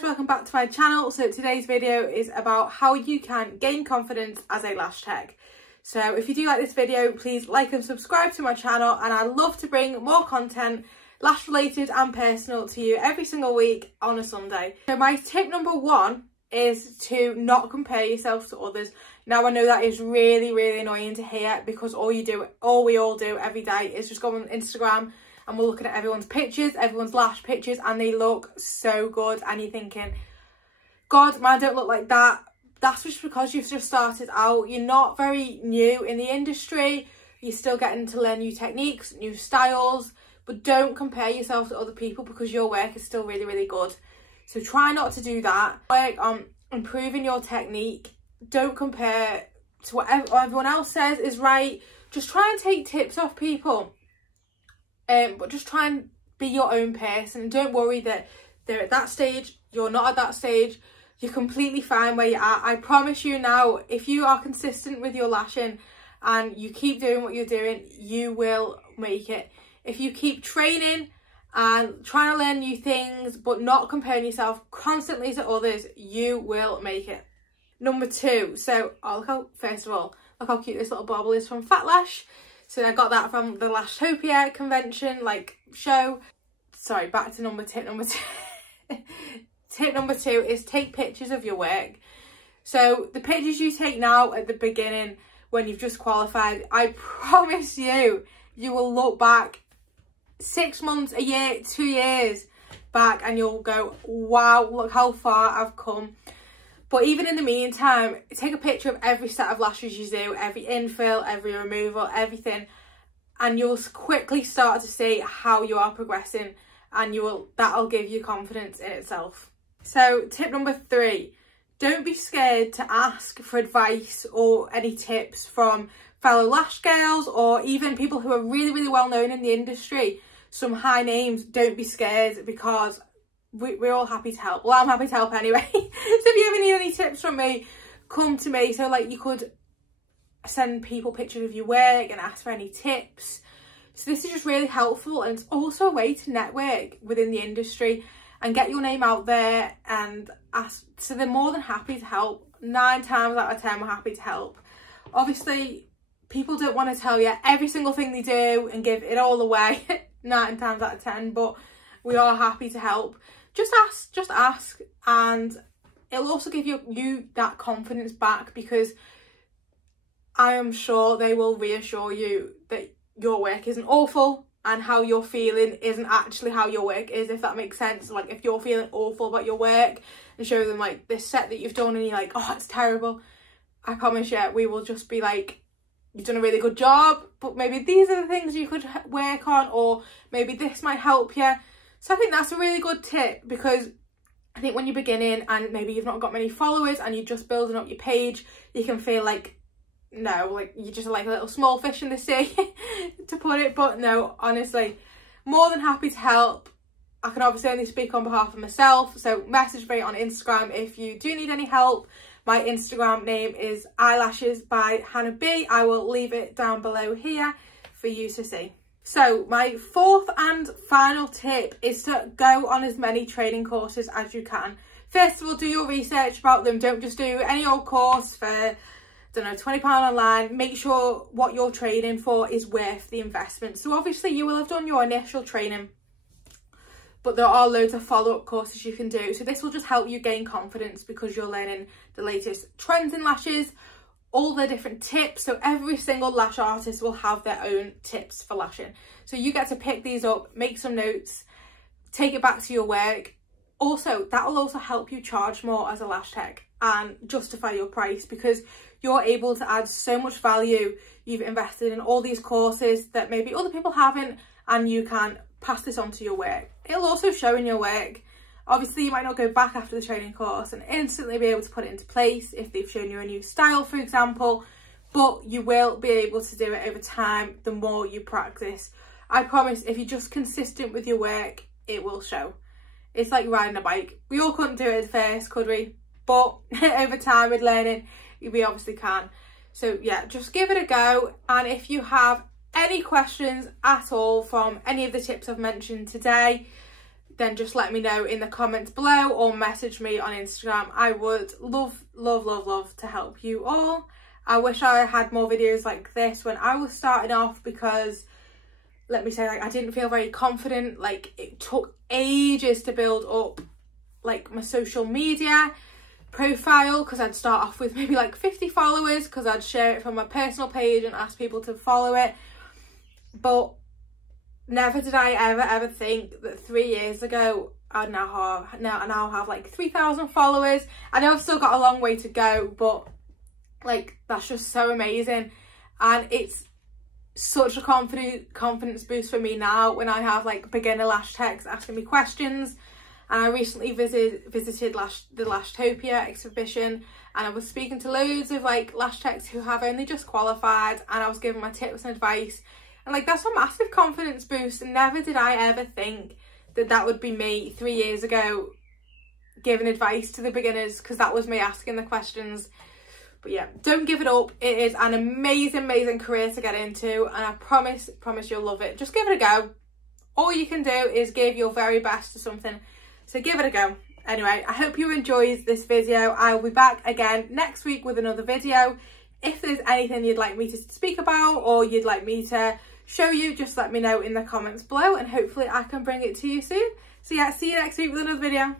guys, welcome back to my channel. So today's video is about how you can gain confidence as a lash tech. So if you do like this video, please like and subscribe to my channel, and I'd love to bring more content lash related and personal to you every single week on a Sunday. So my tip number one is to not compare yourself to others. Now I know that is really annoying to hear, because all we all do every day is just go on Instagram and we're looking at everyone's pictures, everyone's lash pictures, and they look so good, and you're thinking, God, mine don't look like that. That's just because you've just started out. You're not very new in the industry. You're still getting to learn new techniques, new styles, but don't compare yourself to other people, because your work is still really good. So try not to do that. Work on improving your technique. Don't compare to what everyone else says is right. Just try and take tips off people. But just try and be your own person. And don't worry that they're at that stage, you're not at that stage. You're completely fine where you're at. I promise you now, if you are consistent with your lashing and you keep doing what you're doing, you will make it. If you keep training and trying to learn new things, but not comparing yourself constantly to others, you will make it. Number two, so first of all, look how cute this little bauble is from Fat Lash. So I got that from the Lashtopia convention, show. Sorry, back to tip number two. Tip number two is take pictures of your work. So the pictures you take now at the beginning when you've just qualified, I promise you, you will look back 6 months, a year, 2 years back, and you'll go, wow, look how far I've come. But even in the meantime, take a picture of every set of lashes you do, every infill, every removal, everything, and you'll quickly start to see how you are progressing, and that'll give you confidence in itself. So tip number three, don't be scared to ask for advice or any tips from fellow lash girls, or even people who are really well known in the industry, some high names. Don't be scared, because we're all happy to help. Well, I'm happy to help anyway. So if you ever need any tips from me, come to me. So you could send people pictures of your work and ask for any tips. So this is just really helpful, and it's also a way to network within the industry and get your name out there and ask. So they're more than happy to help. 9 times out of 10 we're happy to help. Obviously people don't want to tell you every single thing they do and give it all away 9 times out of 10, but we are happy to help. Just ask, and it'll also give you that confidence back, because I am sure they will reassure you that your work isn't awful, and how you're feeling isn't actually how your work is, if that makes sense. If you're feeling awful about your work, and show them this set that you've done and you're like, oh, it's terrible, I promise you, we will just be like, you've done a really good job, but maybe these are the things you could work on, or maybe this might help you. So I think that's a really good tip, because I think when you're beginning and maybe you've not got many followers and you're just building up your page, you can feel you're just like a little small fish in the sea, to put it. But no, honestly, more than happy to help. I can obviously only speak on behalf of myself, so message me on Instagram if you do need any help. My Instagram name is eyelashes by Hannah B. I will leave it down below here for you to see. So my fourth and final tip is to go on as many training courses as you can. First of all, do your research about them. Don't just do any old course for, I don't know, £20 online. Make sure what you're training for is worth the investment. So obviously you will have done your initial training, but there are loads of follow-up courses you can do. So this will just help you gain confidence, because you're learning the latest trends in lashes, all the different tips. So every single lash artist will have their own tips for lashing. So you get to pick these up, make some notes, take it back to your work. Also, that will also help you charge more as a lash tech and justify your price, because you're able to add so much value. You've invested in all these courses that maybe other people haven't, and you can pass this on to your work. It'll also show in your work. Obviously you might not go back after the training course and instantly be able to put it into place if they've shown you a new style, for example, but you will be able to do it over time the more you practice. I promise, if you're just consistent with your work, it will show. It's like riding a bike. We all couldn't do it at first, could we? But over time with learning, we obviously can. So yeah, just give it a go. And if you have any questions at all from any of the tips I've mentioned today, then just let me know in the comments below or message me on Instagram. I would love, love, love, love to help you all. I wish I had more videos like this when I was starting off, because let me say, like, I didn't feel very confident. Like, it took ages to build up like my social media profile, because I'd start off with maybe like 50 followers, because I'd share it from my personal page and ask people to follow it. But never did I ever think that 3 years ago I'd now have like 3,000 followers. I know I've still got a long way to go, but like, that's just so amazing. And it's such a confidence boost for me now when I have like beginner lash techs asking me questions. And I recently visited the Lashtopia exhibition, and I was speaking to loads of like lash techs who have only just qualified, and I was giving my tips and advice, and like, that's a massive confidence boost. And never did I ever think that that would be me 3 years ago giving advice to the beginners, because that was me asking the questions. But yeah, don't give it up. It is an amazing career to get into, and I promise you'll love it. Just give it a go. All you can do is give your very best to something. So give it a go. Anyway, I hope you enjoyed this video. I'll be back again next week with another video. If there's anything you'd like me to speak about or you'd like me to show you, just let me know in the comments below, and hopefully I can bring it to you soon. So yeah, see you next week with another video.